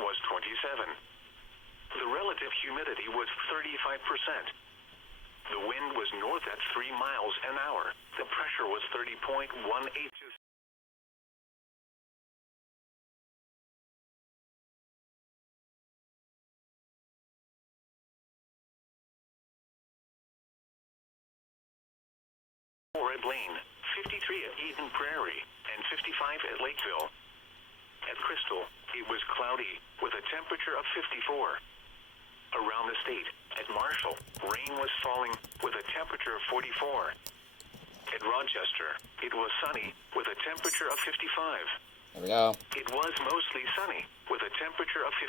was 27. The relative humidity was 35%. The wind was north at 3 miles an hour. The pressure was 30.18. At Blaine, 53 at Eden Prairie, and 55 at Lakeville. At Crystal, it was cloudy with a temperature of 54. Around the state, at Marshall, rain was falling with a temperature of 44. At Rochester, it was sunny with a temperature of 55. There we go. It was mostly sunny with a temperature of 50.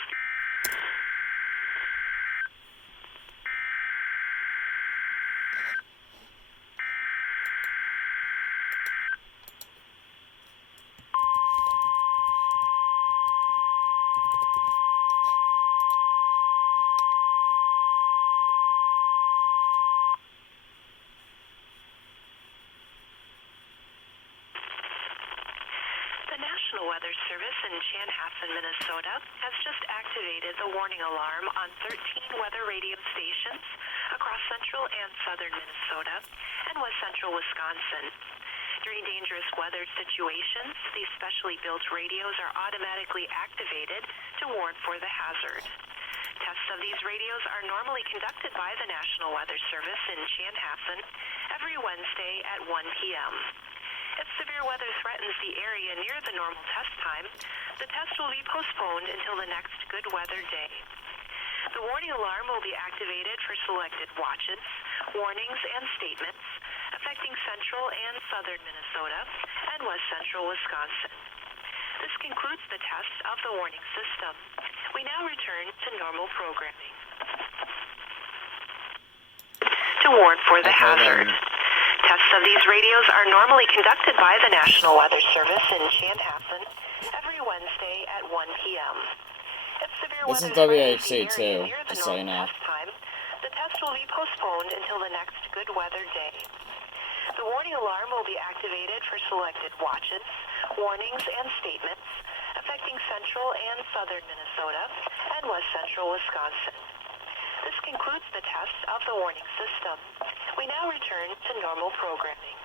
National Weather Service in Chanhassen, Minnesota has just activated the warning alarm on 13 weather radio stations across central and southern Minnesota and west central Wisconsin. During dangerous weather situations, these specially built radios are automatically activated to warn for the hazard. Tests of these radios are normally conducted by the National Weather Service in Chanhassen every Wednesday at 1 p.m. If severe weather threatens the area near the normal test time, the test will be postponed until the next good weather day. The warning alarm will be activated for selected watches, warnings, and statements affecting central and southern Minnesota and west central Wisconsin. This concludes the test of the warning system. We now return to normal programming. To warn for the hazard. Tests of these radios are normally conducted by the National Weather Service in Chanhassen every Wednesday at 1 p.m. If severe This is weather WHC too, just so you know. time, the test will be postponed until the next good weather day. The warning alarm will be activated for selected watches, warnings, and statements affecting central and southern Minnesota and west central Wisconsin. This concludes the test of the warning system. We now return to normal programming.